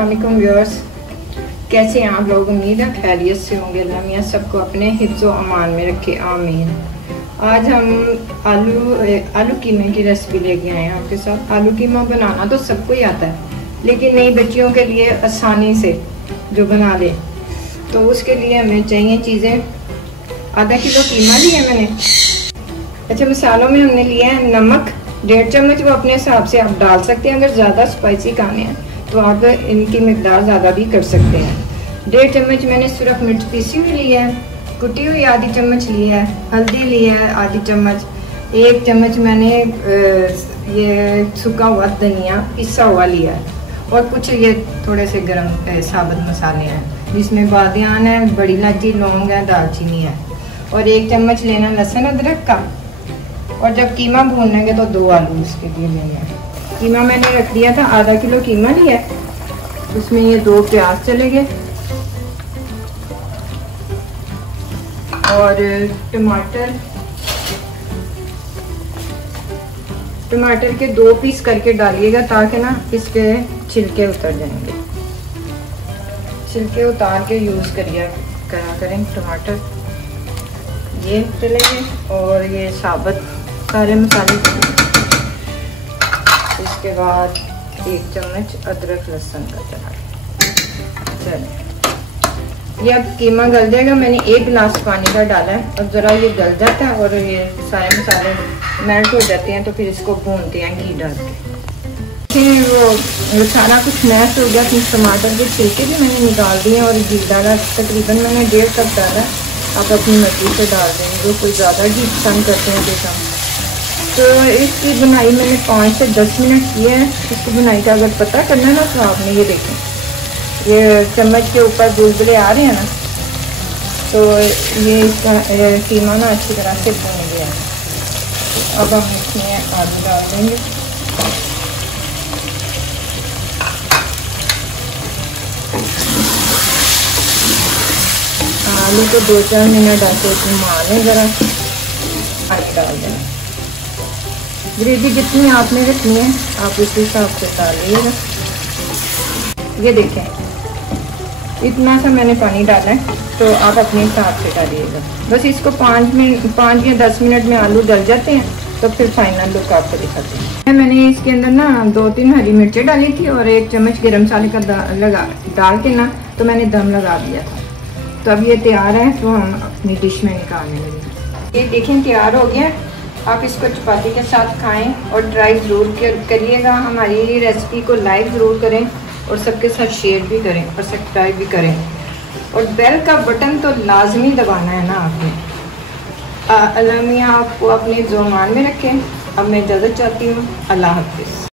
अस्सलाम वालेकुम व्यूअर्स, कैसे हैं आप लोग। उम्मीद है खैरियत से होंगे। अल्लाह मियां सबको अपने हिफ्ज़ व अमान में रखे, आमीन। आज हम आलू कीमे की रेसिपी लेके आए हैं आपके साथ। आलू कीमा बनाना तो सबको ही आता है, लेकिन नई बच्चियों के लिए आसानी से जो बना ले, तो उसके लिए हमें चाहिए चीज़ें। आधा किलो कीमा लिया मैंने। अच्छा, मसालों में हमने लिया है नमक 1.5 चम्मच, वो अपने हिसाब से आप डाल सकते हैं। अगर ज़्यादा स्पाइसी खाने हैं तो आप इनकी मिकदार ज़्यादा भी कर सकते हैं। 1.5 चम्मच मैंने सूरख मिर्च पीसी हुई ली है, कुटी हुई आधी चम्मच ली है, हल्दी ली है आधी चम्मच, 1 चम्मच मैंने ये सूखा हुआ धनिया पिसा हुआ लिया है, और कुछ ये थोड़े से गरम साबुत मसाले हैं, जिसमें बादियान है, बड़ी इलायची, लौंग है, दालचीनी है, और 1 चम्मच लेना लहसुन अदरक का। और जब कीमा भूनेंगे तो 2 आलू इसके लिए लेंगे। कीमा मैंने रख दिया था, आधा किलो कीमा लिया, उसमें ये 2 प्याज चले गए, और टमाटर के 2 पीस करके डालिएगा, ताकि ना इसके छिलके उतर जाएंगे। छिलके उतार के यूज़ करें टमाटर। ये चले गए, और ये साबुत सारे मसाले। इसके बाद 1 चम्मच अदरक लहसुन का चला। चलिए, ये अब कीमा गल जाएगा। मैंने 1 गिलास पानी का डाला है, और ज़रा ये गल जाता है और ये सारे मसाले मेल्ट हो जाते हैं, तो फिर इसको भूनते हैं घी डाल के। वो सारा कुछ मैश हो गया। फिर टमाटर के छिलके भी मैंने निकाल दिए और घी डाला। तकरीबन मैंने 1.5 कप डाला। आप अपनी मर्जी से डाल देंगे, जो कोई ज़्यादा घी पसंद करते हैं तो कम। तो इसकी बुनाई मैंने 5 से 10 मिनट किए हैं। इसकी बुनाई का अगर पता करना है ना, तो आपने ये देखें, ये चम्मच के ऊपर बुलबुले आ रहे हैं ना, तो ये इसका कीमा ना अच्छी तरह से भून गया है। तो अब हम इसमें आलू डाल देंगे। आलू को 2-4 मिनट ऐसे घुमाने, ज़रा पानी डाल देना। ग्रेवी जितनी आपने रखनी है आप इस हिसाब से डालिएगा। ये देखें, इतना सा मैंने पानी डाला है, तो आप अपने हिसाब से डालिएगा। बस इसको 5 या 10 मिनट में आलू गल जाते हैं, तो फिर फाइनल लुक आपको दिखाते हैं। मैंने इसके अंदर ना 2-3 हरी मिर्चें डाली थी, और 1 चम्मच गरम मसाले का डाल के ना, तो मैंने दम लगा दिया था। तो अब ये तैयार है, तो हम अपनी डिश में निकालने लगे। ये देखें, तैयार हो गया। आप इसको चपाती के साथ खाएं, और ट्राई ज़रूर करिएगा। हमारी रेसिपी को लाइक ज़रूर करें, और सबके साथ शेयर भी करें, और सब्सक्राइब भी करें, और बेल का बटन तो लाजमी दबाना है ना आपने। अल्लाह मियां आपको अपने ज़ुबान में रखें। अब मैं इजाज़त चाहती हूँ। अल्लाह हाफ़िज़।